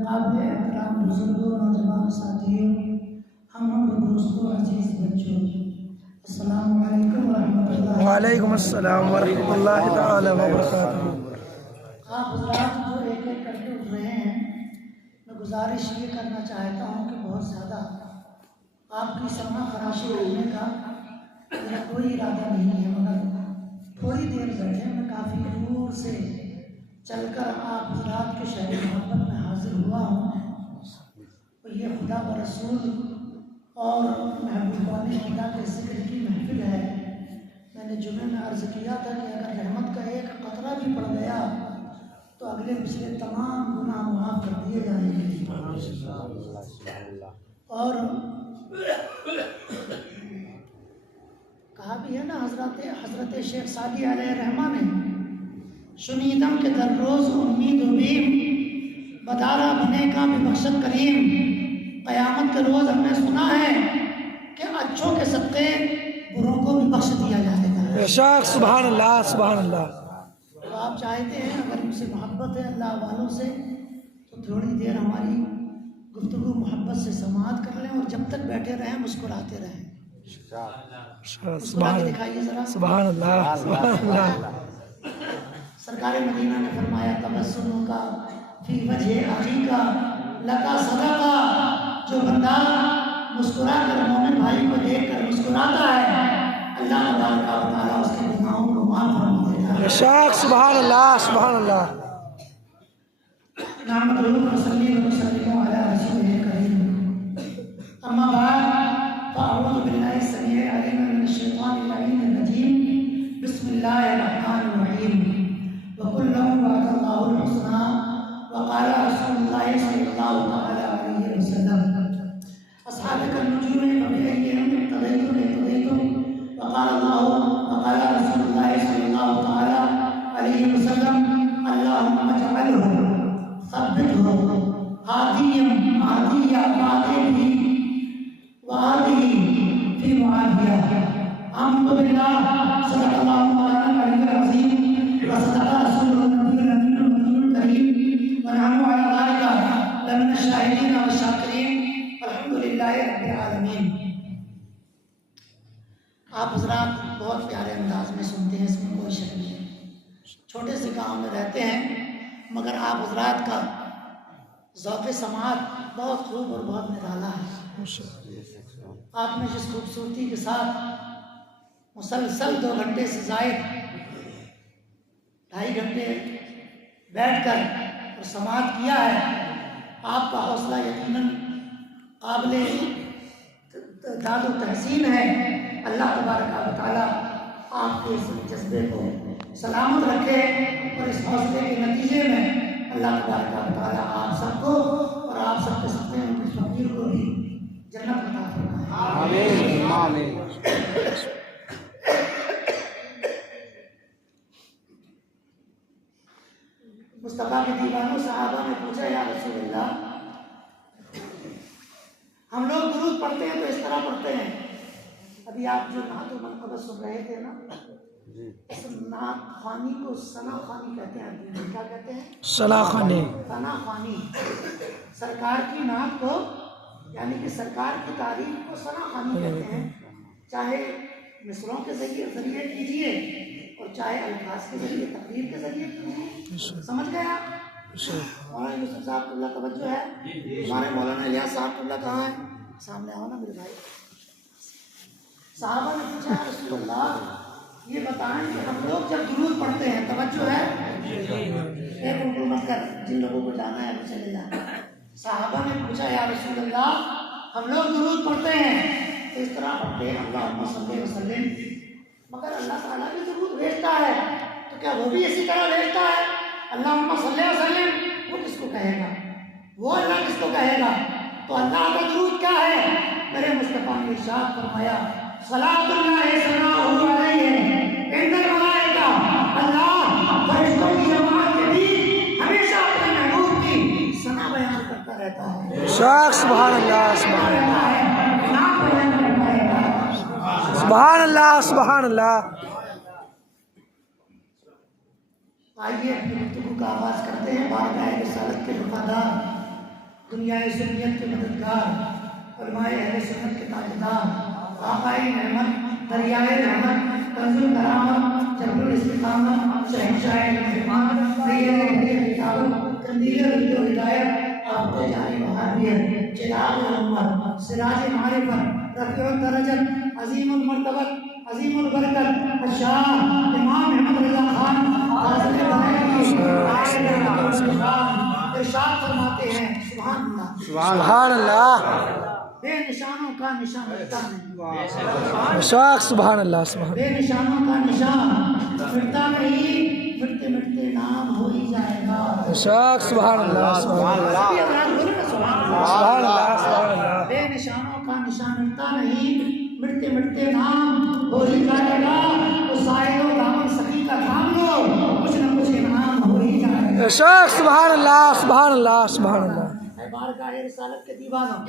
काबिल एहतराम बुजुर्गों, नौजवान साथियों, हम दोस्तों, अजीज बच्चों, अस्सलाम वालेकुम व रहमतुल्लाह। वालेकुम अस्सलाम व रहमतुल्लाहि तआला व बरकातुहू। आप हज़रात जो एक एक करके उठ रहे हैं, मैं गुजारिश ये करना चाहता हूँ कि बहुत ज़्यादा आपकी समा खराशी करने का मेरा कोई इरादा नहीं है, मगर थोड़ी देर बैठे। मैं काफ़ी दूर से चलकर आप हज़रात के शहर मोहब्बत में हाजिर हुआ हूँ। तो ये खुदा व रसूल और महबूबान खुदा के ज़िक्र की महफिल है। मैंने जुमे में अर्ज़ किया था कि अगर रहमत का एक कतरा भी पड़ गया तो अगले पिछले तमाम गुनाह माफ़ कर दिए जाएंगे। और कहा भी है ना हज़रत शेख सादी अलैहिर्रहमा ने, शुनीदम के दर रोज़ उम्मीद उबीम बदारा बने का बिबख्शत करीम। क़यामत के रोज़ हमने सुना है कि अच्छों के सदक़े बुरों को भी बख्श दिया जाएगा। बेशक, सुभान अल्लाह, सुभान अल्लाह। तो आप चाहते हैं, अगर मुझसे मोहब्बत है अल्लाह वालों से, तो थोड़ी देर हमारी गुफ्तगू मोहब्बत से समाअत कर लें और जब तक बैठे रहें मुस्कुराते रहें। मुस्कुरा के दिखाइए ज़रा। सुभान अल्लाह, सुभान अल्लाह। सरकार मदीना ने फरमाया, तबस्सुम का फी वजह अखीका लका सदका। जो बंदा मुस्कुरा कर मोमिन भाई को देख कर मुस्कुराता है, अल्लाह तबारक व तआला उसके गुनाहों को माफ़ फरमा देता है। बेशक, सुभान अल्लाह, सुभान अल्लाह। नहमदुहु व नसल्लिमु अला रसूलिल करीम। अम्मा बाद, फ़अऊज़ु बिल्लाहि समीइल अलीम मिनश शैतानिर रजीम। बिस्मिल्लाहिर रहमानिर रहीम। व कुल्लु वअदल्लाहुल हुस्ना व क़ाला रसूलुल्लाहि सल्लल्लाहु तआला अलैहि वसल्लम अस्हाबिकन नुजूम व बिअय्यिहिम इक़्तदैतुम इक़्तदैतुम व क़ाला रसूलुल्लाहि सल्लल्लाहु तआला अलैहि वसल्लम अल्लाहुम्मा जअलहु सब्बितहु हादियम हादिया वादिही वादिही फी वादिया। आमनु बिल्लाह सल्लल्लाहु अलैहि वसल्लम व सदक़ा रसूलुन नबियुल अमीनुल करीम व नहनु अला ज़ालिका लमिनश शाहिदीन व शाकिरीन अल्हम्दुलिल्लाहि रब्बिल आलमीन। आप हज़रात बहुत प्यारे अंदाज में सुनते हैं, इसमें कोई शक नहीं है। छोटे से गांव में रहते हैं, मगर आप हज़रात का ज़ौक़ समाअत बहुत खूब और बहुत निराला है। आपने जिस खूबसूरती के साथ मुसलसल 2 घंटे से ज़ायद 2.5 घंटे बैठकर और समाअत किया है, आपका हौसला यकीनन काबिल दादो तहसीन है। अल्लाह तबारक व तआला आपके इस जज्बे को सलामत रखे और इस हौसले के नतीजे में अल्लाह तबारक व तआला आप सबको और आप सबके सपने उनके फ़कीर को भी जन्नत अता फरमाए। आमीन आमीन। मुस्तफ़ा के दीवानों सहाबा ने पूछा, या रसूलल्लाह, हम लोग दुरूद पढ़ते हैं तो इस तरह पढ़ते हैं। अभी आप जो नात और मनक़बत सुन रहे थे ना, इस नात ख़ानी को सना ख़ानी कहते हैं। अरबी में क्या कहते हैं? सना ख़ानी। सना ख़ानी। सरकार की नात को, यानी कि सरकार की तारीफ को सना ख़ानी कहते हैं। चाहे मिसरों के ज़रिए कीजिए और चाहे अल्फाज के ज़रिए, तकरीर के ज़रिए कीजिए। समझ गए आप? मौलाना यूसुफ साहब तुल्ला तवज्जो है। हमारे मौलाना इलियास साहब तुल्ला कहाँ है? सामने आओ ना मेरे भाई। साहबा ने पूछा, रसूलल्लाह ये बताएं कि हम लोग जब दुरूद पढ़ते हैं, तवज्जो है, एक उनको मत कर, जिन लोगों को जाना है वो चले जाए। साहबा ने पूछा, या रसूलल्लाह हम लोग दुरूद पढ़ते हैं तो इस तरह पढ़ते हैं, अल्लाहुम्मा सल्ली व सल्लिम, मगर अल्लाह ताला भी दुरूद भेजता है, तो क्या वो भी इसी तरह भेजता है? अल्लाहुम्मा सल्ली व सल्लिम वो किसको कहेगा? वो अल्लाह किसको कहेगा? तो अल्लाह का दुरूद क्या है? मेरे मुस्तफ़ा ने इरशाद फरमाया, सलातुल्लाहि सलाहु अलैहि इंदल मलाइका। अल्लाह फरिश्तों की जमात के बीच हमेशा अपने महबूब की सना बयान करता रहता है। सुभान अल्लाह, सुभान अल्लाह, सुभान अल्लाह, सुभान अल्लाह। आइए अपनी गुफ्तगू का आगाज़ करते हैं। बारगाह रिसालत के वफ़ादार दुनिया सुन्नियत के मददगार, फरमाए अहले सुन्नत के ताजदार, आकाए रहमत, दरियाए रहमत, कंजुल करामत, जबरुल इस्तिकामत, शहंशाह रहमान, नय्यर किताबत, कंदील रुजू हिदायत, आपके जाने बहारियत, चिराग रहमत, सिराज मारिफत, रफ़ीउद दरजत, अज़ीमुल मर्तबत, अज़ीमुल बरकत, शाह इमाम अहमद रज़ा खान काज़ी इरशाद फरमाते हैं, सुभान अल्लाह, सुभान अल्लाह, बेनिशानों का निशान मिटता नहीं, सुभान अल्लाह, सुभान बेनिशानों का निशान मिटता नहीं, मिटते मिटते नाम हो ही जाएगा। सुभान अल्लाह, सुभान अल्लाह, बेनिशानों का निशान मिटता नहीं, मिटते मिटते नाम हो ही जाएगा। तो साहिलो दामन सखी का थाम लो, कुछ न कुछ इनाम हो ही जाएगा। सुभान अल्लाह, सुभान अल्लाह, सुभान अल्लाह। ऐ बारगाह रिसालत के दीवानों,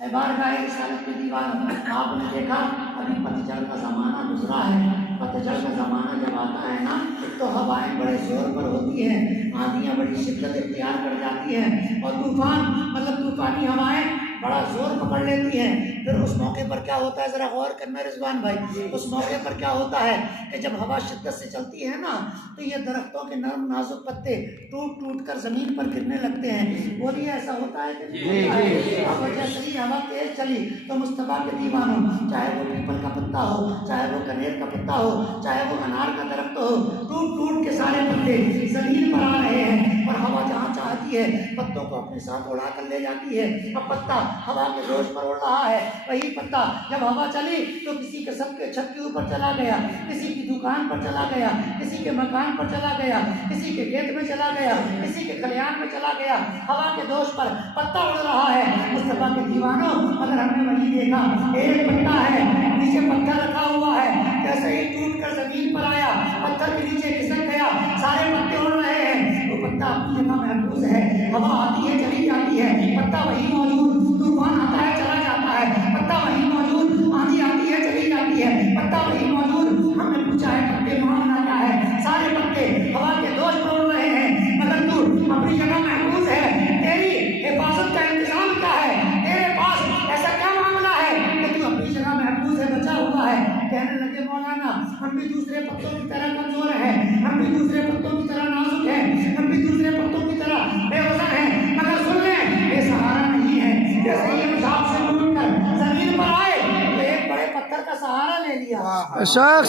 ऐ बारगाह रिसालत के दीवानों, आपने देखा अभी पतझड़ का ज़माना गुजरा है। पतझड़ का ज़माना जब आता है ना, तो हवाएं बड़े जोर पर होती हैं, आंधियाँ बड़ी शिद्दत इख्तियार कर जाती हैं, और तूफान मतलब तूफानी हवाएं बड़ा जोर पकड़ लेती हैं। फिर उस मौके पर क्या होता है, ज़रा गौर करना रिजवान भाई, उस मौके पर क्या होता है कि जब हवा शिद्दत से चलती है ना, तो ये दरख्तों के नरम नाजुक पत्ते टूट टूट कर ज़मीन पर गिरने लगते हैं। बोलिए ऐसा होता है कि नहीं होता है? अब जैसे ही हवा तेज चली तो मुस्तफा के दीवानों, चाहे वो पीपल का पत्ता हो, चाहे वो कनेर का पत्ता हो, चाहे वो अनार का दरख्त हो, टूट टूट के सारे पत्ते ज़मीन पर आ रहे हैं, और हवा जहाँ चाहती है पत्तों को अपने साथ उड़ा कर ले जाती है। अब पत्ता हवा के जोश पर उड़ रहा है, वही पत्ता जब हवा चली तो किसी के सबके छत के ऊपर चला गया, किसी की दुकान पर चला गया, किसी के मकान पर चला गया, किसी के खेत में चला गया, किसी के खलिहान में चला गया। हवा के दोष पर पत्ता उड़ रहा है। मुस्तफा के दीवानों, अगर हमने वही देखा, एक पत्ता है, नीचे पत्थर रखा हुआ है, जैसे ही टूट कर जमीन पर आया, पत्थर के नीचे खिसक गया, सारे पत्ते उड़ रहे हैं। वो पत्ता अपनी जगह महफूज है, हवा आती है चली जाती है, पत्ता वही मौजूद, तूफान आता है चला जाता है, पत्ता वही मौजूद, आंधी आती है चली जाती है, पत्ता वही मौजूद। हमने पूछा है पत्ते मांगना क्या है, सारे पत्ते हवा के दोष पर उड़ रहे हैं, मगर तू अपनी जगह महफूज है, तेरी हिफाजत का इंतजाम क्या है, तेरे पास ऐसा क्या मामला है कि तू अपनी जगह महफूज है, बचा हुआ है। कहने लगे मौलाना, हम भी दूसरे पत्तों की तरह कमजोर हैं, हम भी दूसरे पत्तों की तरह नाजुक हैं, हम भी दूसरे पत्तों की तरह बेवजन हैं, मगर सुन ले, ये सहारा नहीं है। जैसे ही हम सांप से टूटकर जमीन पर आए तो एक बड़े पत्थर का सहारा ले लिया।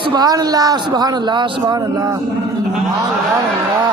सुभान अल्लाह, सुभान अल्लाह, सुभान अल्लाह, सुभान अल्लाह।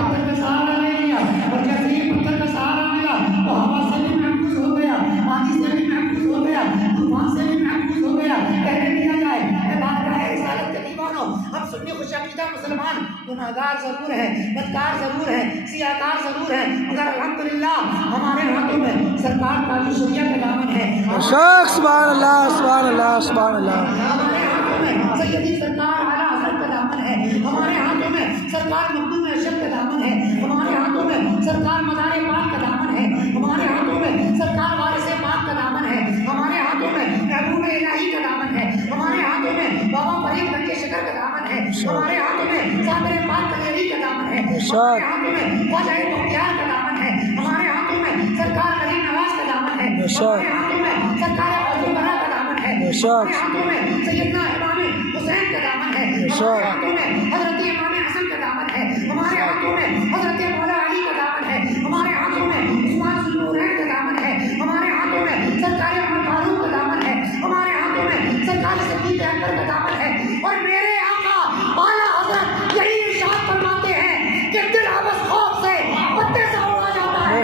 पत्थर का सहारा ले लिया, और जैसे ही पत्थर का सहारा मिला तो हवा से भी महफूज हो गया, आंधी से भी महफूज हो गया, तूफान से भी महफूज हो गया। कहने दिया जाए, ऐ बारगाह रिसालत के दीवानों, हम सुन्नी खुशअकीदा मुसलमान गुनाहगार जरूर हैं, बदकार जरूर हैं, सियाकार जरूर हैं, मगर अल्हम्दुलिल्लाह हमारे हाथों में सरकार का जो शरिया का दामन है। सुभान अल्लाह, सुभान अल्लाह, सुभान अल्लाह। हमारे हाथों में सैयदी सरकार आला हज़रत का दामन है, हमारे हाथों में सरकार मखदूम अशरफ का दामन है, हमारे हाथों में सरकार मज़ार पाक का दामन है, हमारे हाथों में सरकार वारिस पाक का दामन है, हमारे हाथों में महबूब इलाही का दामन है, हमारे हाथों में बाबा फरीद गंजे शकर का दामन है, हमारे हाथों में सादर पाक कलेरी का दामन है, हमारे हाथों में ख्वाजा मुख्तियार का दामन है, हमारे हाथों में सरकार गरीब नवाज का दामन है, हमारे हाथों में सरकार अब्दुलबरा का दामन है, हमारे हाथों में सैयदना इमाम हुसैन का दामन है, हमारे हाथों में हजरत इमाम हसन का दामन है, हमारे हाथों में हजरत मौला अली का दामन है, हमारे हाथों में उस्मान ज़ुन्नूरैन का दामन है, हमारे हाथों में सरकार उमर फारूक का दामन है, हमारे हाथों में सरकार सिद्दीक़ अकबर का दामन है। और मेरे आका आला हज़रत यही इरशाद फरमाते हैं कि दिल अबस खौफ से पत्ते से उड़ा जाता है,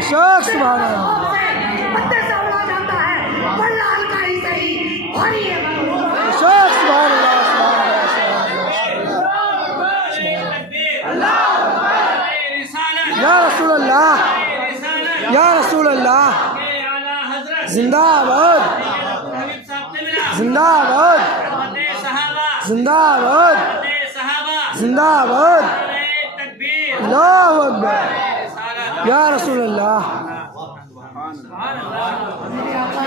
सुभान अल्लाह, पत्ते से उड़ा जाता है, वरना हल्का ही सही भारी है। सुभान अल्लाह, या रसूल अल्लाह, या रसूल अल्लाह, जिंदाबाद, जिंदाबाद, जिंदाबाद, जिंदाबाद, अल्लाहु अकबर, या रसूल अल्लाह। मेरे आका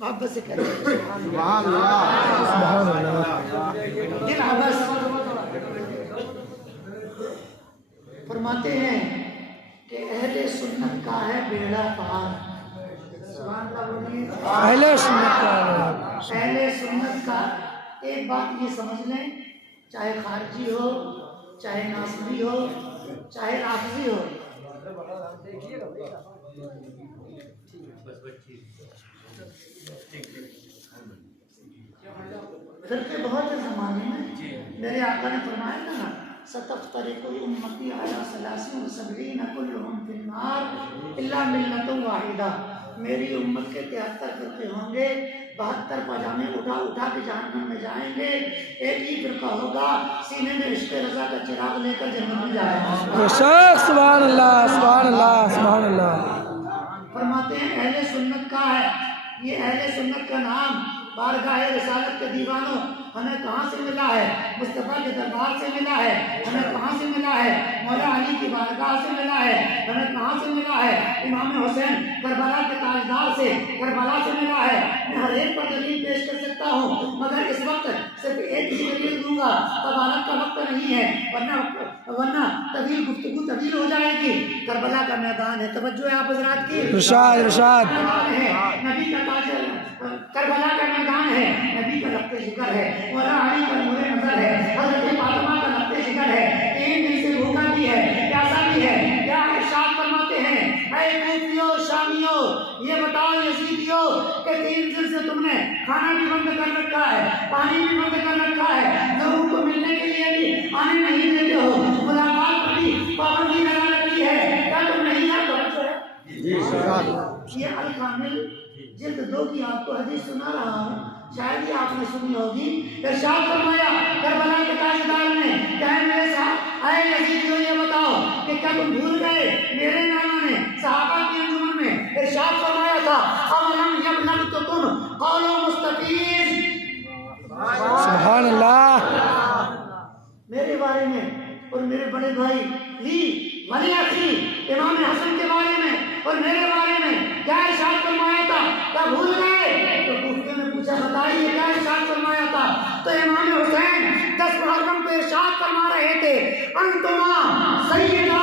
मोहब्बत से कहते हैं सुभान अल्लाह। दिल हबस फरमाते हैं कि अहले सुन्नत का है बेड़ा पार। सुभान अल्लाह बोलिए। अहले सुन्नत का अहले सुन्नत का एक बात ये समझ लें, चाहे खारजी हो, चाहे नासरी हो, चाहे राफजी हो, फिर के बहुत ज़माने में मेरे आका ने फरमाया था ना, सतफ्तरिकु उम्मती अला सलासिन व सबईन कुल्लुहुम फिन्नार इल्ला मिल्लतुन वाहिदा। मेरी उम्मत के 73 फिरके होंगे, 72 पजामे उठा उठा के जहन्नम में जाएंगे, एक ही फिरका होगा सीने में इश्क़ रज़ा का चिराग लेकर जन्नत में जाएगा। सुभान अल्लाह सुभान अल्लाह सुभान अल्लाह। फरमाते हैं अहले सुन्नत का है ये। अहले सुन्नत का नाम बारगाह रिसालत के दीवानों हमें कहाँ से मिला है? मुस्तफ़ा के दरबार से मिला है। हमें कहाँ से मिला है? मौला अली की बारगाह से मिला है। हमें कहाँ से मिला है? इमाम हुसैन करबला के ताजदार से, करबला से मिला है। मैं हर एक पर दलील पेश कर सकता हूँ, मगर इस वक्त सिर्फ एक ही दलील दूंगा, तबालत का वक्त नहीं है, वरना तवील गुफ्तगू तवील हो जाएगी। करबला का मैदान है, तवज्जो है आप हज़रात की। इरशाद नबी का ताज, करबला का मैदान है, नबी का लफ्ते जिक्र है, मौला अली का नूरे नज़र है, हज़रत फातिमा का लफ्ते जिक्र है। 3 दिन से भूखा भी है, प्यासा भी है। क्या इरशाद फरमाते हैं, ऐ कूफियों शामियों, ये बताओ यजीदियों कि 3 दिन से तुमने खाना भी बंद कर रखा है, पानी भी बंद कर रखा है, लोगों को मिलने के लिए भी आने नहीं देते हो, मुलाकात पर भी पाबंदी लगा रखी है। क्या तुम नहीं है? ये अल कामिल जिल्द 2 की आपको हदीस सुना रहा हूँ, शायद ही आपने सुनी होगी। इरशाद फरमाया करबला के ताजदार ने, क्या मेरे साथ आए यजीदियों, ये बताओ कि क्या तुम भूल गए मेरे नाना ने सहाबा की अंजुमन में इरशाद फरमाया था, अवलम यबलगतुकुम कौलु मुस्तफीज। सुभान अल्लाह। मेरे बारे में और मेरे बड़े भाई ली वली अखी इमाम हसन के बारे में और मेरे बारे में क्या इरशाद फरमाया था? क्या भूल गए? तो कुफियों ने पूछा बताइए क्या इरशाद फरमाया था? तो इमाम हुसैन 10 मुहर्रम को इरशाद फरमा रहे थे, अंतुमा सय्यदा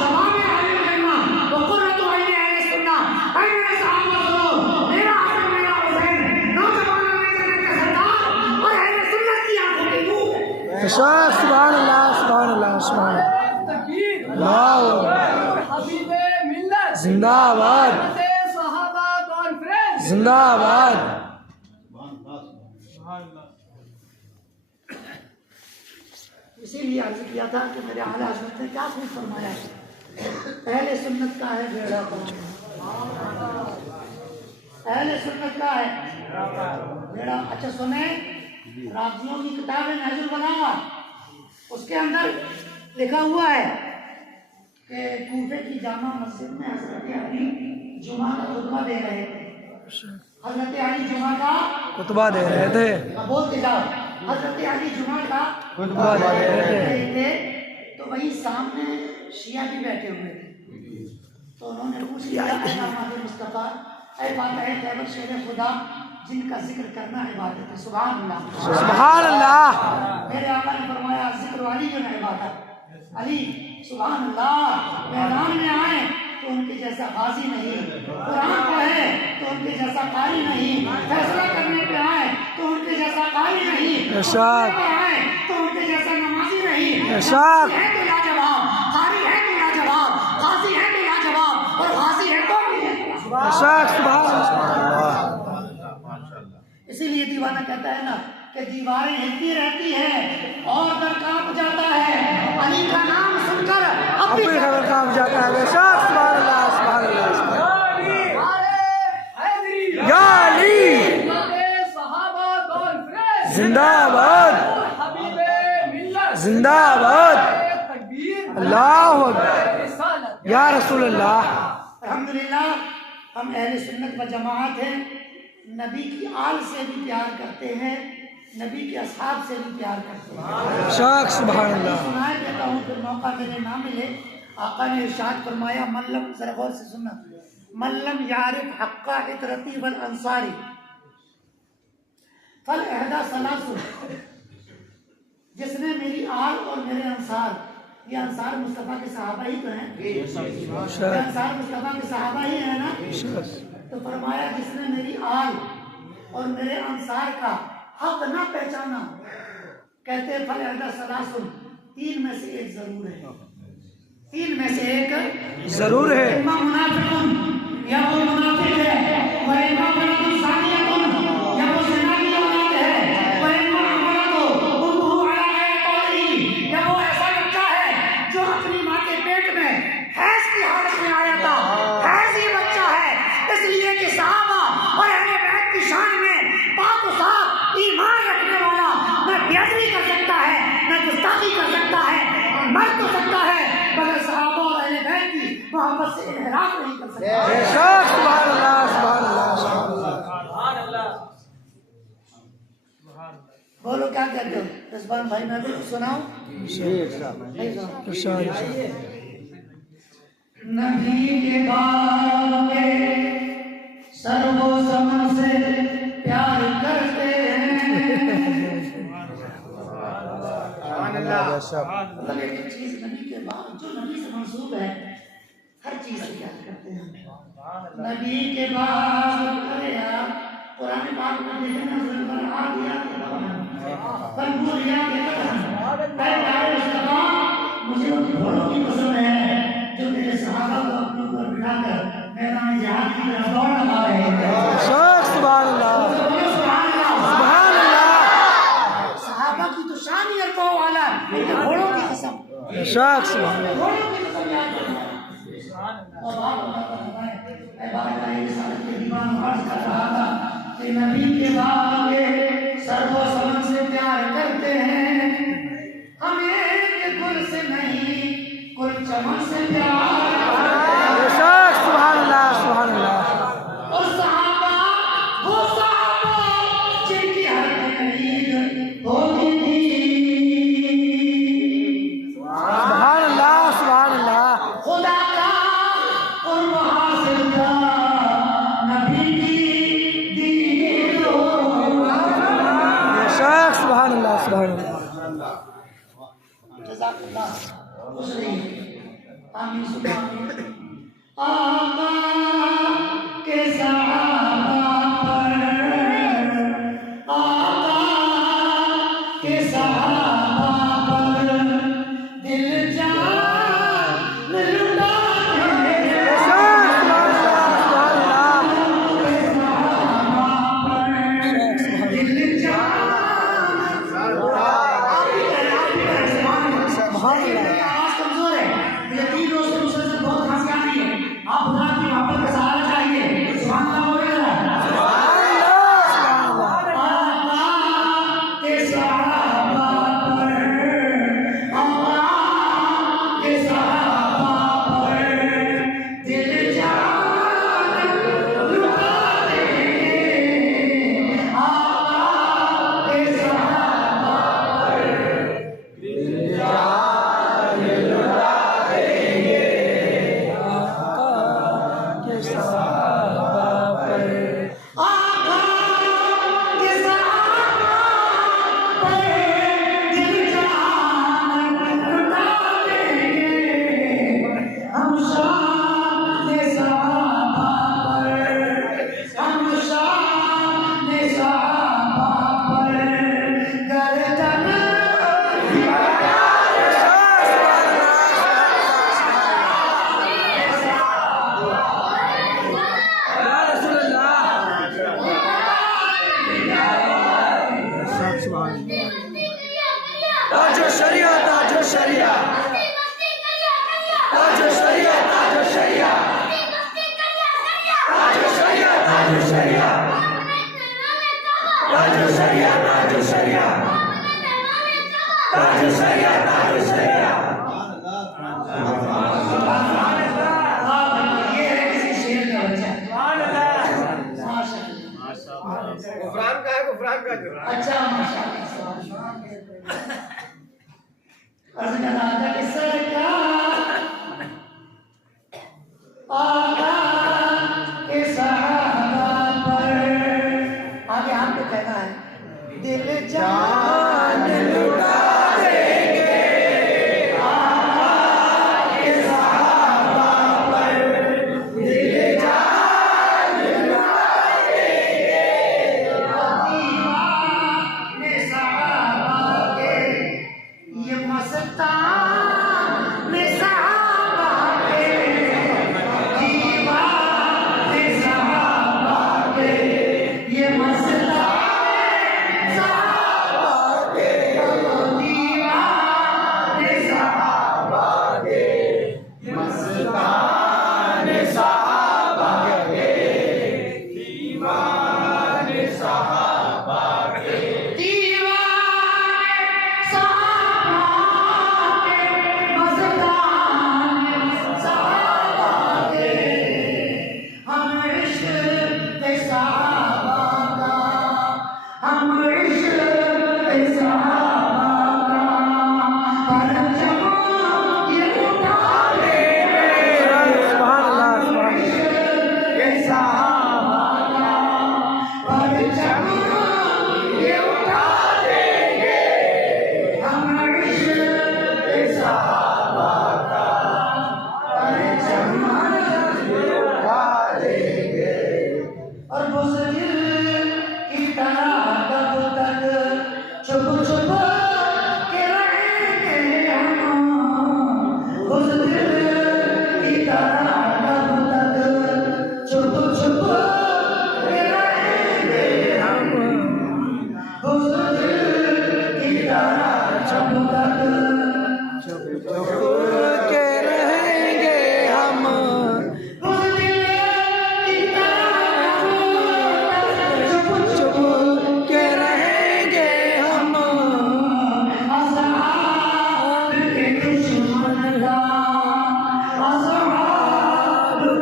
शबाब अहले जन्नह व कुर्रतु ऐन अहले सुन्नह। ऐ मेरे सहाबा सुनो, मेरा हसन मेरा हुसैन नौजवानों में जन्नत का सरदार और अहले सुन्नत की आंखों के नूर है। सुभान अल्लाह सुभान अल्लाह सुभान अल्लाह। जिंदाबाद जिंदाबाद। इसीलिए अर्ज किया था कि मेरे आला हज़रत ने क्या खूब फरमाया, अहले सुन्नत का है बेड़ा पार। अहले सुन्नत का है बेड़ा। अच्छा सुने, राजियों की किताब है नहजुल बलागा, उसके अंदर लिखा हुआ है कि कूफे की जामा मस्जिद में हज़रत अली जुमा का खुतबा दे रहे थे। हज़रत अली जुमा का खुतबा दे रहे थे। बोलते जाओ, हज़रत अली जुमा का खुतबा दे रहे थे। तो वही सामने शिया भी बैठे हुए थे, तो उन्होंने पूछ लिया, मुस्तफ़ा ऐ बात है कैबल शेर खुदा जिनका जिक्र करना इबादत है। सुभान अल्लाह सुभान अल्लाह। मेरे आका ने फरमाया जिक्र वाली जो है इबादत। अली सुभान अल्लाह मैदान में आए तो उनके जैसा गाजी नहीं, कुरान पढ़े तो उनके जैसा कारी नहीं, फैसला करने पे आए तो उनके जैसा कारी नहीं, आए तो उनके जैसा नमाजी नहीं। है तो लाजवाब, कारी है तो लाजवाब, गाजी है तो लाजवाब और गाजी है तो इसीलिए दीवाना कहता है ना कि दीवारें हिलती रहती है और दर कांप जाता है, अली का नाम सुनकर अपनी खबर कांप जाता है। सुभान अल्लाह सुभान अल्लाह। या अली जिंदाबाद जिंदाबाद। अल्लाह अकबर या रसूल अल्लाह। अल्हम्दुलिल्लाह हम अहले सुन्नत व जमाअत हैं, नबी की आल से भी प्यार करते हैं, नबी के असहाब से भी प्यार करते हैं। सुभान अल्लाह। सुनाए देता हूँ फिर मौका मिले ना मिले। आका ने इरशाद फरमाया मल्लम, जरा गौर से सुनना, मल्लम यारिफ हक्का इतरती वल अंसारी फल अहदा सलासुल, जिसने मेरी आल और मेरे अंसार, ये अंसार मुस्तफ़ा के सहाबा ही तो हैं, ये अंसार मुस्तफ़ा के सहाबा ही है ना। तो फरमाया जिसने मेरी आल और मेरे अंसार का हक ना पहचाना, कहते फल अहदा सलासुल, तीन में से एक जरूर है, तीन में से एक जरूर है। इम्मा मुनाफिकुन, या वो मुनाफिक है, व इम्मा मुनाफिकुन सानियतुन, या वो ज़िना की औलाद है, व इम्मा अमरतु उम्मुहु अला गैरि कौलिही, या वो ऐसा बच्चा है जो अपनी माँ के पेट में हैज़ की हालत में आया था। हैज़ ही बच्चा है, इसलिए कि सहाबा और अहले बैत की शान में पाक और साफ ईमान रखने वाला न बेअदबी कर सकता है, न गुस्ताखी कर सकता है, मर तो सकता है मगर सहाबा और अहले बैत की मोहब्बत से इनहराफ नहीं कर सकता। बेशक, सुभान अल्लाह, सुभान अल्लाह, सुभान अल्लाह। बोलो क्या कहते हो रिजवान भाई, मैं भी सुनाऊं? नबी के बाग में सर्वो समन से प्यार करते हैं। मतलब एक चीज नबी के बाद जो नबी से मंसूब है, हर चीज से प्यार करते हैं। नबी के बाद अरे यार पुराने बात में देखे ना, ज़रूर आ दिया पर भूल गया मुझे उन घोड़ों की पसंद है जो मेरे सहाबा को अपने ऊपर बिठाकर मैदान जिहाद की तरफ दौड़ लगा रहे हैं। सुभान अल्लाह, सुभान अल्लाह। सहाबा की तो शान ही अरफा वाला, उनके घोड़ों की कसम, बेशक, सुभान अल्लाह। घोड़ों की कसम याद रखना। और बात के दीवान फर्ज कर रहा था कि नबी के बाद सर्वो समन से प्यार करते हैं, हम एक गुल से नहीं कुल चमन से प्यार। बेशक, सुभान अल्लाह, सुभान अल्लाह। और सहाबा वो सहाबा जिनकी हर ईद होती थी। सुभान अल्लाह, सुभान अल्लाह। खुदा का कुर्ब हासिल था नबी की दीद हो। बेशक, सुभान अल्लाह, सुभान अल्लाह। जज़ाकल्लाह, खुश रहिए, आमीन सुबह आमीन। आका के सहाबा पर, आका के सहाबा पर दिल जान लुटाते हैं। दिल जान आवाज कमजोर है, मुझे 3 रोज से मुसलसल बहुत खांसी आ रही है, आप खुदा की मोहब्बत का सहारा चाहिए। सुभान अल्लाह बोलिए जरा। आका के सहाबा पर, आका के सहाबा पर दिल जान लुटाते हैं। आका के सहाबा पर दिल जान के सहाबा पर, आका के सहाबा पर दिल जान लुटा देंगे। हम शान सहाबा पर, हम शान सहाबा पर गर्दन या रसूल अल्लाह। बेशक, सुभान अल्लाह। ताजो शरिया, ताजो शरिया, ताजो शरिया, ताजो शरिया, ताजो शरिया, ताजो शरिया, ताजो शरिया, ताजो शरिया, ताजो शरिया, ताजो शरिया। ये है किसी शेर का बच्चा। माशाअल्लाह। गुफरान का है, गुफरान का जो अच्छा माशाअल्लाह। अर्ज़ करना था कि सरकार आका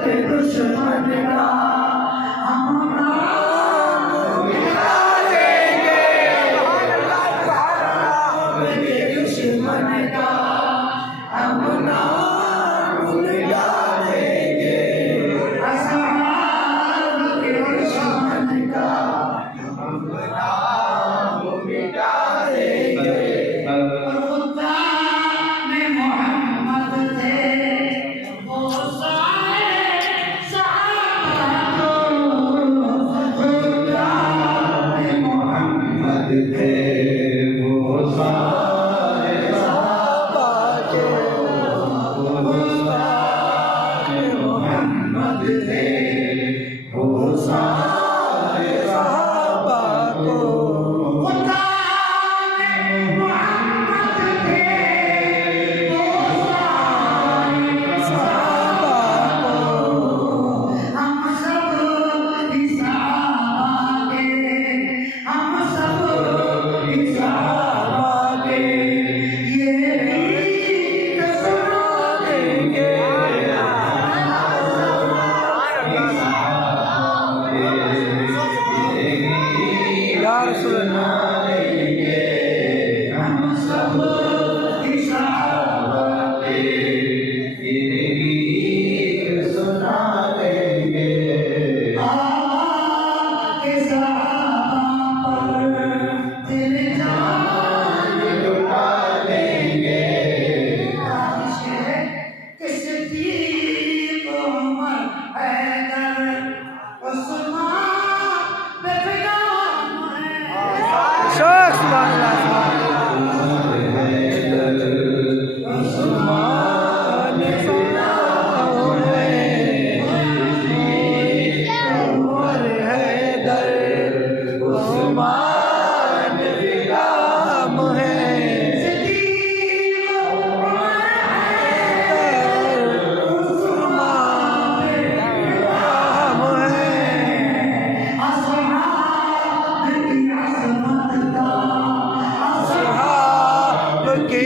के दुश्मन का हम नाम मिटा देंगे, के दुश्मन का हम नाम मिटा देंगे, असहाब के दुश्मन का हम नाम मिटा देंगे। खुदा में मोहम्मद थे वो सारे सहाबा, खुदा में मोहम्मद थे वो सारे सहाबा के, खुदा में मोहम्मद थे वो सारे सहाबा को, खुदा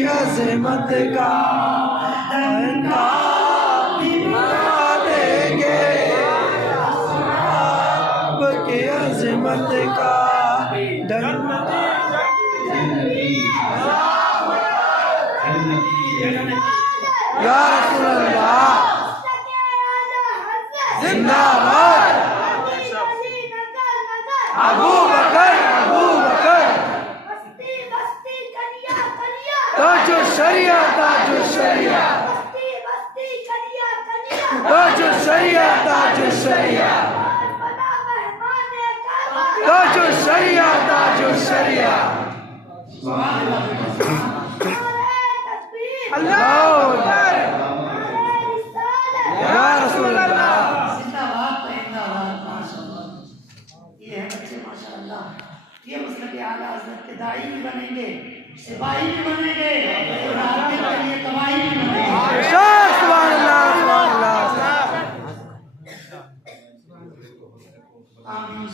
अज़मत का डंका दिखा देंगे, आपकी अज़मत का डंका। या रसूल अल्लाह जिंदाबाद, अबू बकर ताजो शरिया, ताजो शरिया, ताजो शरिया, ताजो शरिया, ताजो शरिया, ताजो शरिया। अल्लाह या रसूल अल्लाह। जिंदाबाद जिंदाबाद, माशाअल्लाह। ये है बच्चे माशाअल्लाह, ये मसलक आला हज़रत के दाई भी बनेंगे, सिपाही भी बनेंगे और आगे के लिए तबाही भी बनेंगे। सुभान अल्लाह, सुभान अल्लाह। आमीन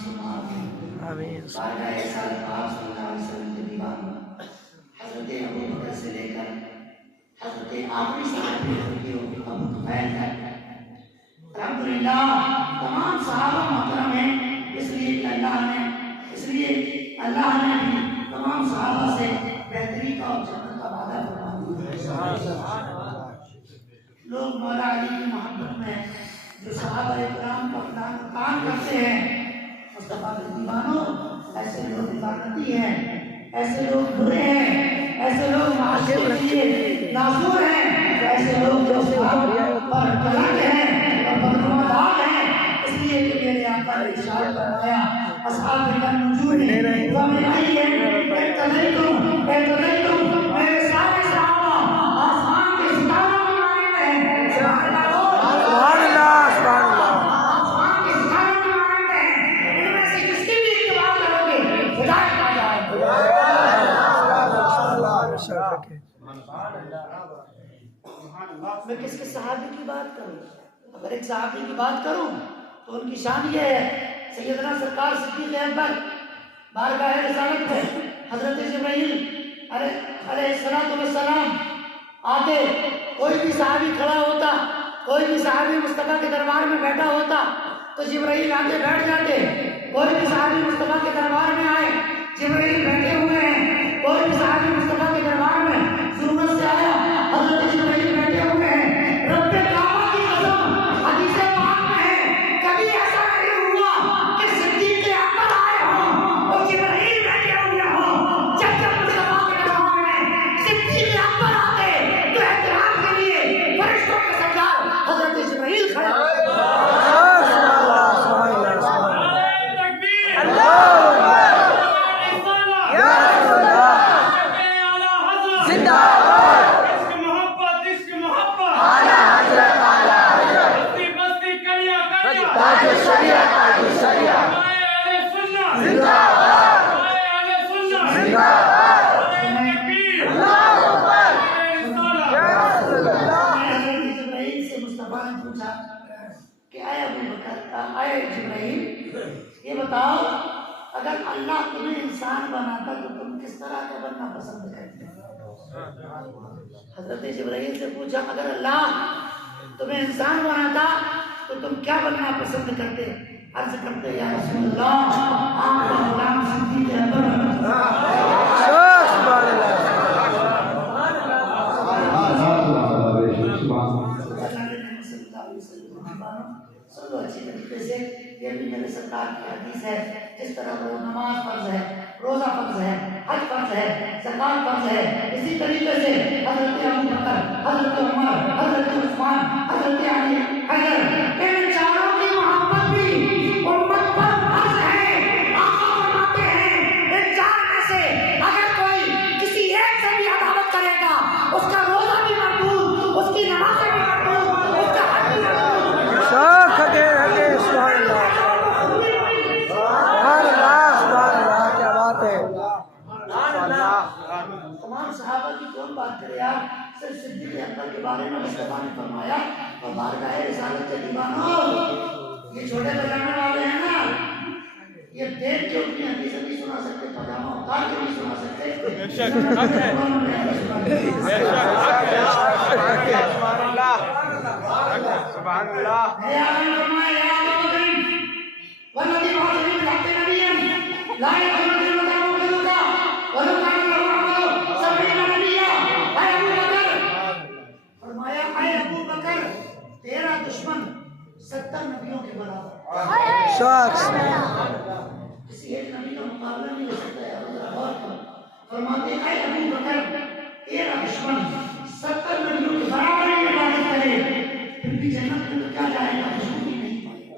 आमीन। बारगाह साल पाक सल्लल्लाहु अलैहि वसल्लम के दीवान हज़रत अबू बकर से लेकर हज़रत आखिरी सहाबी अबू तुफैल तक, अल्हम्दुलिल्लाह तमाम सहाबा मोहतरम हैं। इसलिए अल्लाह ने भी तमाम सहाबा से बेहतरी का और जन्नत का वादा फरमा दिया। लोग मौला अली की मोहब्बत में जो सहाबा इकराम का काम करते हैं, मुस्तफा के दीवानों, ऐसे लोग लानती हैं, ऐसे लोग बुरे हैं, ऐसे लोग माशरे के लिए नाज़ुर हैं, ऐसे लोग जो पर कलंक हैं और बदनुमादार हैं। इसलिए कि मेरे आका ने इरशाद फरमाया, अस्हाब का नजूर है वमें आई है तलैतुम मेरे सारे सहाबा आसमान के सितारों के माने में हैं। सुभान अल्लाह, सुभान अल्लाह। आसमान के सितारों के माने में हैं। इनमें से किसकी भी इत्तिबा करोगे हिदायत आ जाएगी। मैं किसके सहाबी की बात करूं? अगर एक सहाबी की बात करूं तो उनकी शान ये है, सैयदना सरकार सिद्दीक़ अकबर बारगाह रिसालत में हजरत जिब्राइल अलैहिस्सलाम आते, कोई भी सहाबी खड़ा होता कोई भी साहबी मुस्तफा के दरबार में बैठा होता तो जिब्राइल आके बैठ जाते। कोई भी साहबी मुस्तफा के दरबार में आए, जिब्राइल बैठे हुए हैं। कोई भी साहबी मुस्तफा के दरबार में जुलूस से आया, हज़रत जिब्राइल बैठे हुए हैं। रब्बे काबा की कसम, हदीस पाक में है, कभी ऐसा नहीं हुआ कि सिद्दीक़ अकबर आए हों और जिब्राइल बैठे हुए हों। जब जब मुस्तफा के दरबार में सिद्दीक़ अकबर आते तो एहतराम के लिए फरिश्तों के सरदार हज़रत जिब्राइल खड़े होते। ये बताओ, अगर अल्लाह तुम्हें इंसान बनाता तो तुम किस तरह का बनना पसंद करते? हज़रत जिब्राइल से पूछा, अगर अल्लाह तुम्हें इंसान बनाता तो तुम क्या बनना पसंद करते? अर्ज करते, या रसूलल्लाह, आपका गुलाम सिद्दीक़ अकबर। सब अच्छी तरीके से, ये भी मेरे सरकार की हदीस है। जिस तरह वो नमाज फर्ज है, रोजा फर्ज है, हज फर्ज है, ज़कात फर्ज है, इसी तरीके से हज़रत अबू बकर, हज़रत उमर, हज़रत उस्मान, हज़रत अली, हैदर, इन चारों की मोहब्बत भी उम्मत पर फर्ज है। आका फरमाते हैं, इन चार में से अगर कोई किसी एक से भी अदावत करेगा, उसका रोजा भी मरदूद, उसकी नमाज भी मरदूद, उसका हज भी मरदूद। क्या बात है। तमाम सहाबा की कौन बात करे यार, सिर्फ सिद्दीक़ अकबर के बारे में मुस्तफा ने फरमाया, और बारगाह रिसालत के दीवानों, ये छोटे बजाने वाले हैं ना, ये देख के अपनी हदीस नहीं सुना सकते, पजामा उतार के नहीं सुना सकते। तेरा दुश्मन 70 नबियों के बराबर। किसी एक नबी का मुकाबला नहीं हो सकता है। फरमाते हैं, अबू बकर, तेरा दुश्मन 70 नबियों के बराबर ही इबादत करे, फिर भी जन्नत में तो क्या जाएगा, दुश्मनी नहीं पाएगा।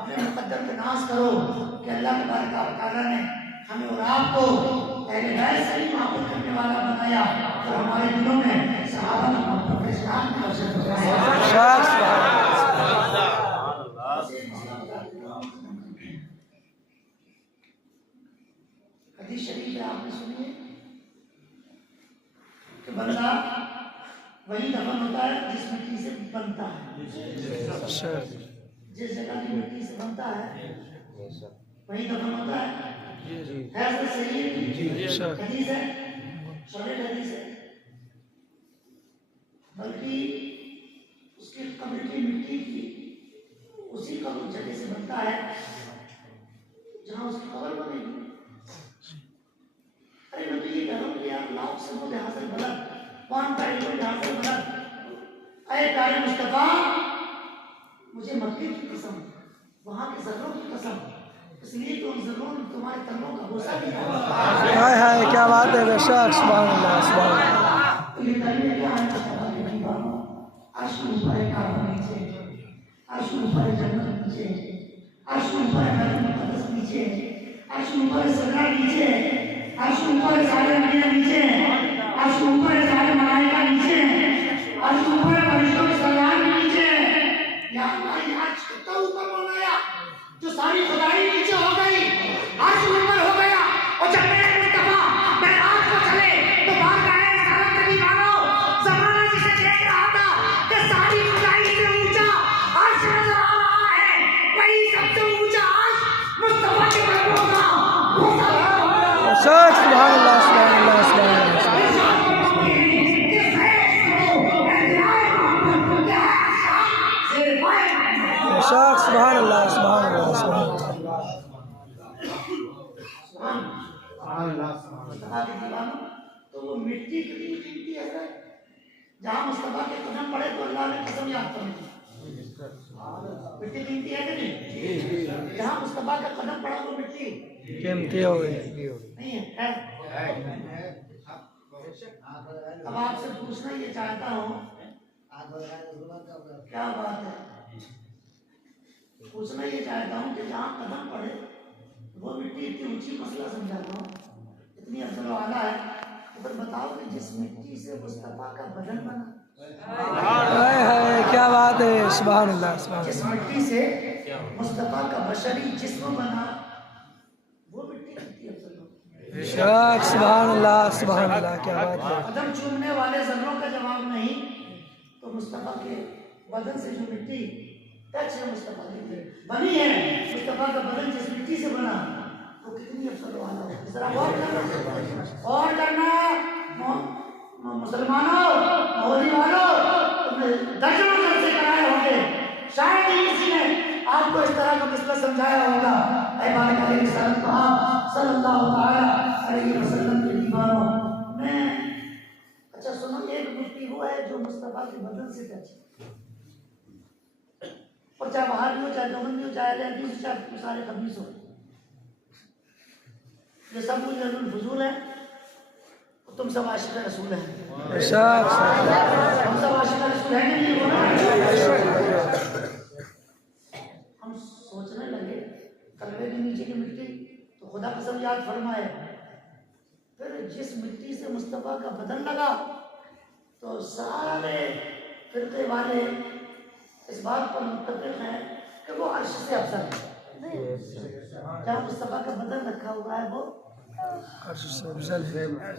अपने मुकद्दर पे नाज करो कि अल्लाह तआला ने हमें और आपको पहले बैत से ही मोहब्बत करने वाला बनाया, और हमारे दिलों में सहाबा की मोहब्बत के इस्लाम का अवसर बनाया। हदीस शरीफ में आपने सुनी है कि बंदा वही दफन होता है जिस मिट्टी से बनता है। जिस जगह की मिट्टी से बनता है वही दफन होता है। ऐसा सही है, हदीस है, सॉलिड हदीस है। बल्कि उसकी कब्र की मिट्टी की उसी कब्र जगह से बनता है जहाँ उसकी कब्र बनेगी। अरे मैं तो ये कह रहा हूँ कि यार, लाख से मुझे हासिल बलद, कौन तारीफ हासिल बलद, अरे प्यारे मुस्तफा, मुझे मक्के की कसम, वहाँ के ज़र्रों की कसम, इसलिए तो उन ज़र्रों में तुम्हारे तनों का भूसा भी है। हाय हाय, क्या बात है, बेशक, सुभान अल्लाह, सुभान अल्लाह। तो ये तरीके क्या है मुस्तफा के दीवानों, अर्श में ऊपर है काबा नीचे, अर्श में ऊपर है जन्नत नीचे, अर्श में ऊपर है बैतुल मुक़द्दस नीचे, अर्श में ऊपर है सदरा नीचे, अर्श में ऊपर है सारे अंबिया नीचे, अर्श में ऊपर है सारे मलाइका नीचे, अर्श में ऊपर है फरिश्तों के सरदार नीचे। या अल्लाह, ये अर्श कितना ऊपर बनाया, जो सारी खुदाई नीचे हो गई, अर्श ऊपर हो गया। और जब मेरे मुस्तफा मेराज को चले तो बारगाह रिसालत के दीवानों, ज़माना जिसे देख रहा था कि सारी खुदाई से ऊंचा अर्श नजर आ रहा है, वही सबसे ऊंचा अर्श मुस्तफा के कदमों का सुभान अल्लाह, सुभान अल्लाह, सुभान अल्लाह। जहाँ मुस्तफा के कदम पड़े तो अल्लाह ने कसम याद कर दी। मिट्टी कीमती है कि नहीं? जहाँ मुस्तफा का कदम पड़ा वो मिट्टी कीमती हो गई। नहीं है? अब आपसे पूछना ये चाहता हूँ, क्या बात है, पूछना ये चाहता हूँ कि जहाँ कदम पड़े वो मिट्टी इतनी ऊंची मसला समझाता हूँ, इतनी अफजल वाला है, तो फिर बताओ कि जिस मिट्टी से मुस्तफा का बदन बना, हाय हाय क्या बात है, सुभान अल्लाह सुभान जिस मिट्टी से मुस्तफा का बशरी जिस्म बना, वो मिट्टी कितनी अफजल हो। अल्लाह, सुभान अल्लाह क्या बात है। कदम चूमने वाले जर्रों का जवाब नहीं, तो मुस्तफा के बदन से जो मिट्टी टच है मुस्तफा की बनी है, मुस्तफा का बदन जिस मिट्टी से बना वो कितनी अफजल वाला हो। जरा और करना मुसलमानों, मोहल्ली वालों, तुमने दर्जनों जलसे कराए होंगे, शायद ही किसी ने आपको इस तरह का मसला समझाया होगा। ऐ मालिक सल्लल्लाहु अलैहि वसल्लम के दीवानों, मैं अच्छा सुनो, एक मिट्टी वो है जो मुस्तफा के बदन से टच है, और चाहे बाहर भी हो, चाहे देवबंदी हो, चाहे अहले हदीस हो, चाहे सारे खबीस हो, ये सब मुझे फजूल है। तुम सब आशिक रसूल हैं, हम सब आशिक रसूल हैं कि नहीं? हम सोचने लगे कलवे के नीचे की मिट्टी, तो खुदा कसम याद फरमाए, फिर जिस मिट्टी से मुस्तफा का बदन लगा तो सारे फिरके वाले इस बात पर मुत्तफिक हैं कि वो अर्श से अफजल है। जहाँ मुस्तफा का बदन रखा हुआ है वो अर्श से अफजल है।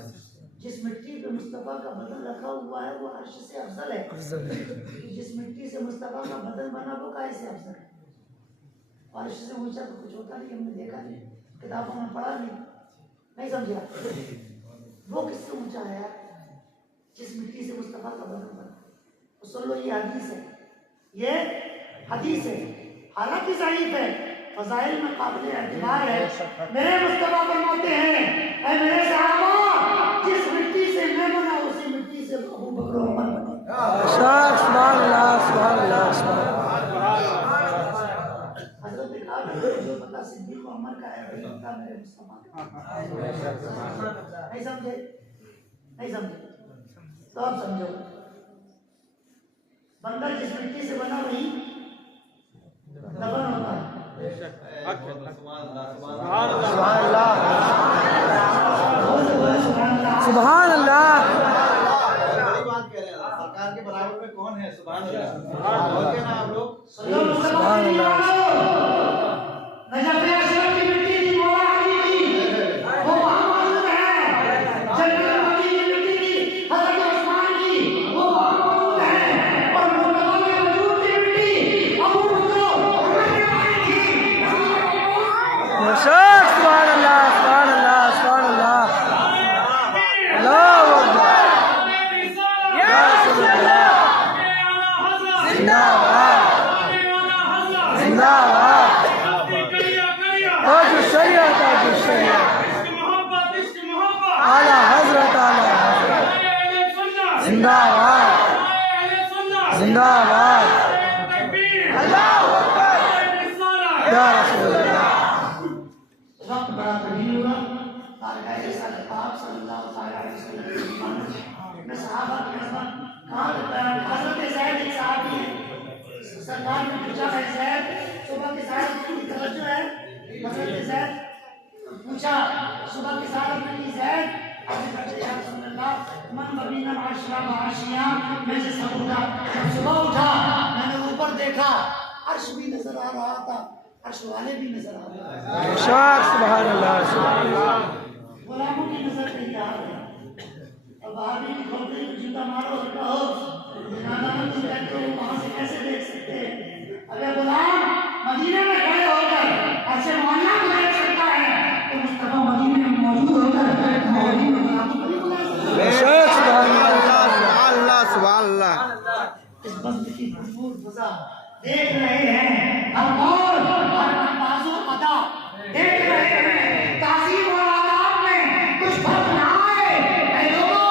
जिस मिट्टी पे मुस्तफा का बदन रखा हुआ है वो अर्श से अफजल है। जिस मिट्टी से मुस्तफा का बदन बना वो काहे से अफजल है? अर्श से ऊंचा तो कुछ होता नहीं, हमने देखा नहीं, किताबों में पढ़ा नहीं समझा। वो किससे ऊंचा है यार? जिस मिट्टी से मुस्तफा का बदन बना। तो सुन लो, ये हदीस है, ये हदीस है, हालांकि ज़ईफ है, फज़ाइल में काबिल एतबार है। मेरे मुस्तफा फरमाते हैं, ऐ मेरे सहाबा, जिस मिट्टी से मैं बना उसी मिट्टी से अबू बकर और उमर बने। सुभान अल्लाह सुभान अल्लाह सुभान हज़रत ने कहा जो बंदा सिद्दीक़ और उमर का है वही बंदा मेरे मुस्तफा का। नहीं समझे? नहीं समझे? तो अब समझो, बंदा जिस मिट्टी से बना वही दफन होता है। सुभान अल्लाह। सरकार के बराबर में कौन है? सुभान अल्लाह। बोलते ना आप लोग, सुभान अल्लाह। नजफ़ अशरफ की मिट्टी थी, मौला अली की, वो वहाँ मौजूद है। जन्नत अली की मिट्टी थी, हज़रत उस्मान की, वो वहाँ मौजूद है। और मुस्तफा के वजूद की मिट्टी अबू बकर और उमर के भाई थी। सुभान अल्लाह सुभान अल्लाह सुभान अल्लाह। अल्लाहू अकबर। या रसूल अल्लाह। जिंदाबाद जिंदाबाद। ताज शरीयत ताज शरीयत। आला हजरत आला हजरत। जिंदाबाद जिंदाबाद। अल्लाहू अकबर। या रसूल अल्लाह। वक्त बड़ा करीब हुआ, आप सल्लल्लाहु अलैहि वसल्लम में सहाबा के कहाँ हज़रत ज़ैद एक सहाबी है, सरकार ने पूछा है ज़ैद, सुबह के साथ की तवज्जो है, हज़रत ज़ैद पूछा सुबह के साथ अपनी ज़ैद मन बबीना माशरा माशिया, मैं जैसा उठा, सुबह उठा, मैंने ऊपर देखा, अर्श भी नजर आ रहा था, अर्श वाले भी नजर आ रहे थे। सुभान अल्लाह। गुलामों की नजर नहीं आ रही। अब आदमी की खोपड़ी में जूता मारो और कहो जनाना में तुम कहते हो वहां से कैसे देख सकते हैं? अगर गुलाम मदीने में खड़े होकर ऐसे मोहल्ला को देख सकता है तो मुस्तफा मदीने में मौजूद होकर मोहल्ले में गुलामों को नहीं बुला सकता। सुभान अल्लाह सुभान अल्लाह। इस बंद की भरपूर फजा देख रहे हैं, हर कौल हर अंदाज़ो अदा देख रहे हैं, ताज़ीम और आदाब में कुछ फर्क ना आए। ऐ लोगों,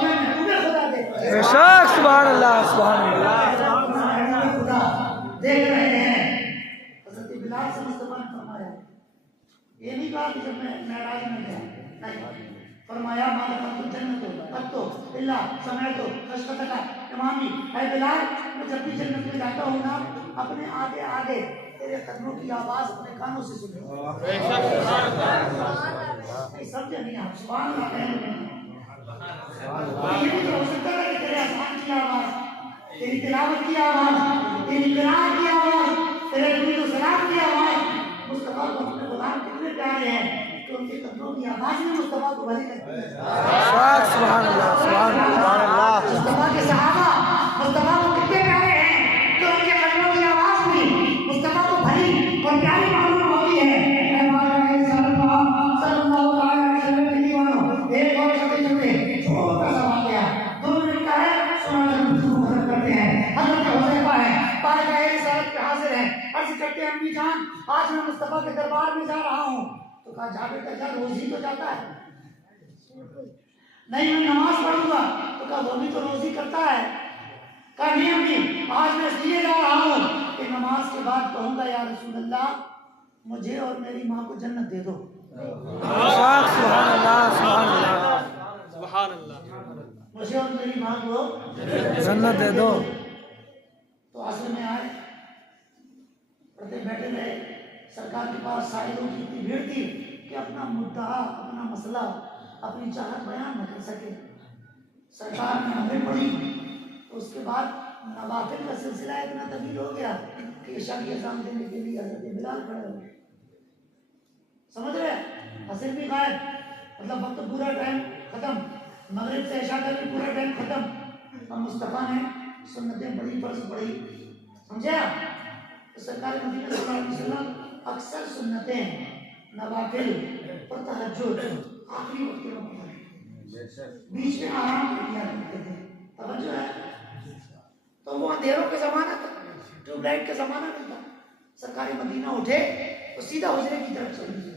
तुम्हें महबूब खुदा देखते हैं। बेशक सुभान अल्लाह सुभान अल्लाह खुदा देख रहे हैं। हज़रत बिलाल से मुस्तफा ने फरमाया, ये नहीं कहा कि जब मैं मेराज में गया, नहीं, फरमाया माला तो जन्नत हो तो इल्ला समय तो खशखश का इमामी है बिलाल, मैं जब भी जन्नत में जाता हूँ ना, अपने आगे आगे तेरे कदमों की आवाज अपने कानों से सुनूं। नहीं समझे नहीं आप, सुभान अल्लाह कह रहे हैं। ये भी तो हो सकता है कि तेरे आसान की आवाज, तेरी तिलावत की आवाज, तेरी किरात की आवाज, तेरे दुरूद सलाम की आवाज मुस्तफा को अपने गुलाम कितने प्यारे हैं कि उनके कदमों की आवाज में मुस्तफा को भली लगती है। सुभान अल्लाह सुभान अल्लाह मुस्तफा के सहाबा मुस्तफा को कितने प्यारे हैं कि उनके कदमों की आवाज में मुस्तफा को भली और प्यारी मालूम होती है। सल्लल्लाहु अलैहि वसल्लम के दीवानों, एक और छोटे छोटा सा वाकया 2 मिनट का है, सुनाना शुरू करते हैं। हज़रत हुज़ैफा है, पाक रिसालत पे हाजिर है, अर्ज़ करते हैं अम्मी जान आज मैं मुस्तफा के दरबार में जा रहा हूँ। तो कहा जा बेटा जा, रोज ही तो जाता है। नहीं मैं नमाज पढ़ूंगा। तो कहा वो भी तो रोज ही करता है। कहा नहीं अम्मी आज मैं इसलिए जा रहा हूँ कि नमाज के बाद कहूँगा या रसूल अल्लाह मुझे और मेरी माँ को जन्नत दे दो। बेशक सुभान अल्लाह सुभान अल्लाह मुझे और मेरी माँ को जन्नत दे दो। तो आश्रम में आए, पढ़ते बैठे रहे। सरकार के पास साहिलों की इतनी भीड़ थी कि अपना मुद्दा, अपना मसला, अपनी चाहत बयान न कर सके। सरकार ने हमें पढ़ी तो उसके बाद नवाफिल का सिलसिला इतना तवील हो गया कि ईशा की अज़ान देने के लिए हज़रत बिलाल खड़े हो गए। समझ रहे हैं? असर भी गायब, मतलब वक्त पूरा टाइम खत्म, मगरिब से ईशा का भी पूरा टाइम खत्म। और मुस्तफ़ा ने सुन्नतें बड़ी फर्ज पढ़ी। समझे आप? तो सरकार मदीना सल्लल्लाहु अलैहि वसल्लम अक्सर सुन्नतें, नवाफिल और तहज्जुद आखिरी वक्त में पढ़ते, बीच में आराम कर दिया करते थे। तवज्जो है? तो वो अंधेरों के ज़माना था, ट्यूबलाइट का ज़माना नहीं था। सरकारी मदीना उठे तो सीधा हुजरे की तरफ चल दिए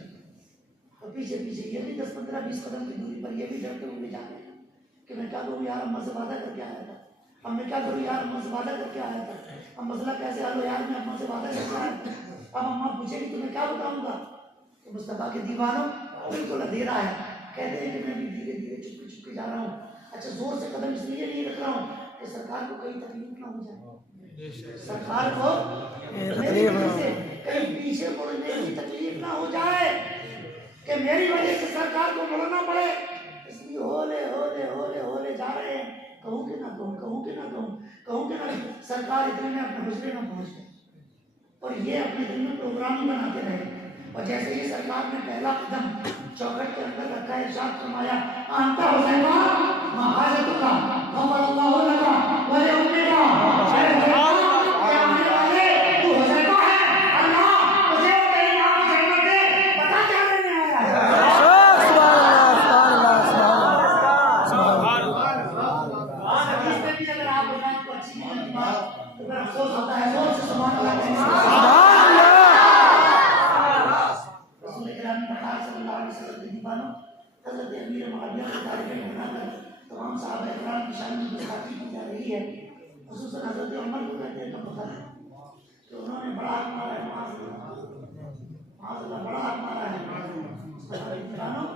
और पीछे पीछे ये भी 10, 15, 20 कदम की दूरी पर ये भी डरते हुए जाते हैं कि मैं क्या करूँ यार, अम्मा से वादा करके आया था। अब मैं क्या करूँ यार, अम्मा से वादा करके आया था। अब मसला कैसे हल हो यार, मैं अम्मा से वादा करके आया था। अब अम्मा पूछेगी तो मैं क्या बताऊँगा। तो मुस्तफ़ा के दीवानों बिल्कुल अंधेरा है, कहते हैं कि मैं भी धीरे धीरे चुपके चुपके जा रहा हूँ। अच्छा जोर से कदम इसलिए नहीं रख रहा हूँ कि सरकार को कहीं तकलीफ ना हो जाए, सरकार को मेरी वजह से कहीं पीछे मुड़ने की तकलीफ ना हो जाए, कि मेरी वजह से सरकार को मुड़ना पड़े। इसलिए होले होले होले होले जा रहे हैं। कहूँ कि ना कहूँ, कहूँ कि ना कहूँ, कहूँ कि ना। सरकार इतने में अपने हुजरे में पहुँच गए और ये अपने दिल में प्रोग्राम ही बनाते रहे। और जैसे ही सरकार ने पहला कदम चौखट के अंदर रखा, इरशाद फरमाया अंता हुज़ैफा मा हाजतुका गफ़रल्लाहु लका व लिउम्मिका। क्या आने वाले तू हुज़ैफा है, अल्लाह तुझे और तेरी मां की जन्नत दे, पता क्या करने आया है। सुभान अल्लाह सुभान अल्लाह। हदीस में भी अगर आप बताएं तो अच्छी नहीं लगती बात, तो फिर अफसोस होता है। जोर से सुभान अल्लाह कहें। रसूल करीम सल्लल्लाहु अलैहि वसल्लम के दीवानों, हज़रत अमीर मुआविया के तारीफ़ें बनाकर तमाम सहाबा इकराम की शान में गुस्ताखी की जा रही है। खुसूसन हज़रत उमर को कहते हैं कब पता है कि उन्होंने बड़ा हाथ मारा है, माज़अल्लाह बड़ा हाथ मारा है। दीवानों,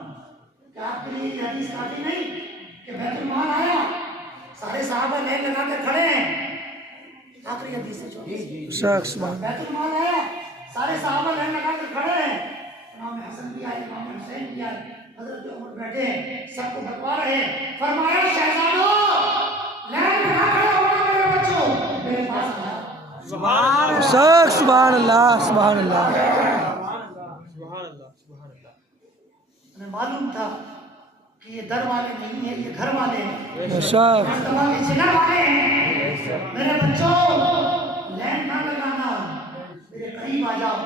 क्या आपके लिए ये हदीस काफ़ी नहीं कि बैतुल माल आया, सारे सहाबा लाइन लगा कर खड़े हैं। आखिरी हदीस है जो बैतुल माल आया, सारे सहाबा लाइन लगा कर खड़े हैं। इमाम हसन भी आए, इमाम हुसैन भी आए, हज़रत उमर बैठे हैं, सबको बतवा रहे हैं। फरमाया शहजादों लाइन लगा खड़े हो मेरे बच्चों, मेरे पास आओ। सुभान अल्लाह सुभान अल्लाह। हमें मालूम था कि ये दर वाले नहीं है, ये घर वाले हैं, बेशक मुस्तफा के जिगर वाले हैं। मेरे बच्चों लाइन ना लगाना, मेरे करीब आ जाओ।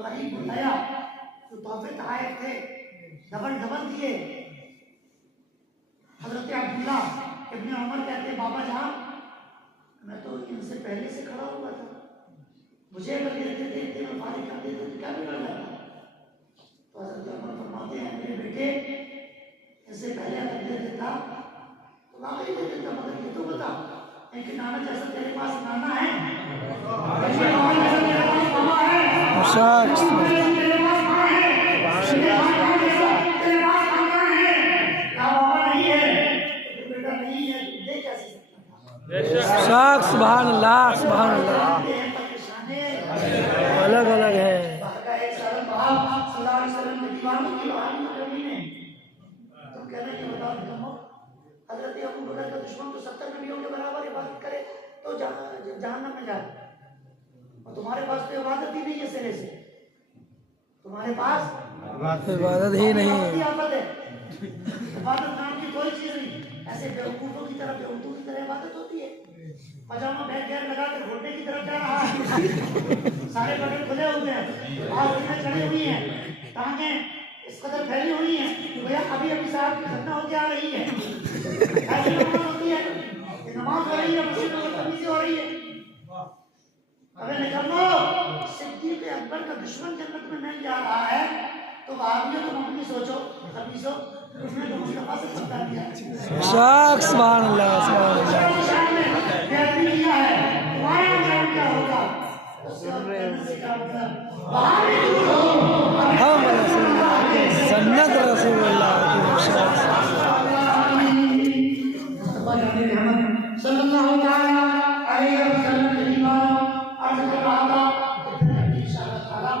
करीब बुलाया तो तोहफे तहाइफ थे, डबल डबल दिए। हज़रत अब्दुल्ला इब्न उमर कहते बाबा जान मैं तो इनसे पहले से खड़ा हुआ था, मुझे अगर देखते देखते मैं फारिग कर देते तो क्या बिगड़ जाता। तो हज़रत उमर फरमाते हैं मेरे बेटे इससे पहले अगर दे देता तो वाकई दे देता, मगर ये तो तो बता, लेकिन नाना जैसा तेरे पास नाना है, मामा जैसा तेरे पास मामा है, शख्स तेरे पास माँ है, तेरे पास माँ जैसा तेरे पास मामा है, क्या बाबा नहीं है, तो बेटा नहीं है, तू दे कैसे सकता? शख्स सुभान अल्लाह सुभान अल्लाह अलग अलग है। हज़रत अबू बकर का दुश्मन तो 70 नबियों के बराबर इबादत करे तो जहन्नम में जाए, और तुम्हारे पास तो इबादत ही नहीं है सिरे से, तुम्हारे पास इबादत ही नहीं है। आफत है, इबादत नाम की कोई चीज नहीं। ऐसे बेवकूफों की तरह बेवकूफों की तरह इबादत होती है। पजामा बैग गैर लगा के घोटने की तरफ जा रहा है, सारे बटन खुले हुए हैं, आँखें चढ़ी हुई हैं, टांगे इस कदर फैली हुई हैं, भैया अभी अभी साहब की घटना होके आ रही है, ऐसी नमाज होती है, ये नमाज हो रही है, मस्जिद में तमीज़ हो रही है। अगर निकलो सिद्दीक़ अकबर का दुश्मन जन्नत में मिल जा रहा है, तो वहाबियों तुम अपनी सोचो, खबीसो, उसने तो मुस्तफा से चिपका दिया। शख्स सुभान अल्लाह सुभान अल्लाह। बेहतरीन किया है, तुम्हारा अंजाम क्या होगा? उससे और जन्नत से क्या मतलब? वहाबी दूर हो, हम रसूलुल्लाह के सन्नत रसूलुल्लाह की शख्स सल्लल्लाहु अलैहि वसल्लम के दीवारों अर्ज कर रहा था, इंशाअल्लाह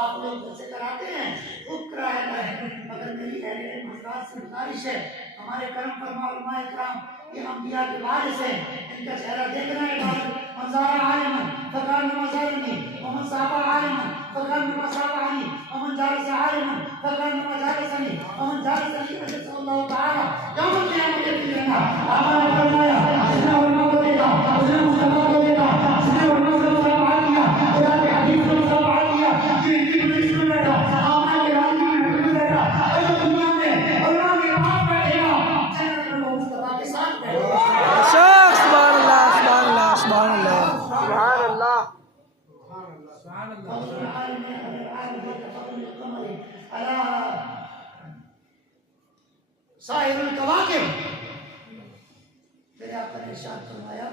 आप लोग जैसे कराते हैं खूब कराया करें, मगर मेरी अहले मज़ार से गुजारिश है, हमारे करम फरमा उलमाए इकराम ये अंबिया के वारिस हैं, इनका चेहरा देखना है। मंज़ारा आलिमन फकान नमाज़ारनी वमन साहबा आलिमन फकान नमाज़ारनी वमन जारस आलिमन फकान नमाज़ारसनी वमन जारसनी सल्लल्लाहु ताला यौमुल क़ियामत के दिन आपने फरमाया जिसने उलमा को देखा उसने मुस्तफा को देखा, जिसने उलमा को सवाल किया खुदा के हबीब को सवाल किया, ये इनकी मजलिस में बैठा आमा के राजी में बैठा, अगर दुनिया में उलमा के पास बैठेगा जन्नत में वो मुस्तफा के साथ बैठेगा। शख्स सुभान अल्लाह सुभान अल्लाह सुभान अल्लाह सुभान अल्लाह। साहिरुल कवाकिब मेरे आका ने इरशाद फरमाया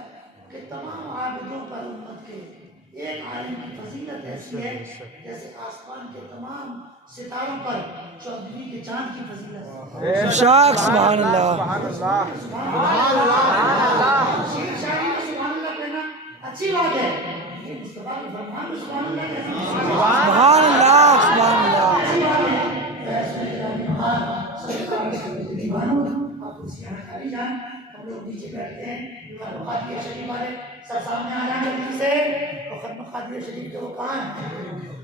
कि तमाम आबिदों पर उम्मत के एक आलिम की फजीलत ऐसी है जैसे आसमान के तमाम सितारों पर चौदहवीं के चांद की फजीलत है। शख्स सुभान अल्लाह शेर शायरी में सुभान अल्लाह कहना अच्छी बात है, लेकिन मुस्तफा के फरमान में सुभान अल्लाह कहना सुभान अल्लाह सुभान अल्लाह। अच्छी बात है। आप कुर्सियां खाली जाएं, हम लोग नीचे बैठते हैं, खत्म शरीफ वाले सब सामने आ जाएं जल्दी से, और खत्म खादिया शरीफ के वो कहाँ हैं?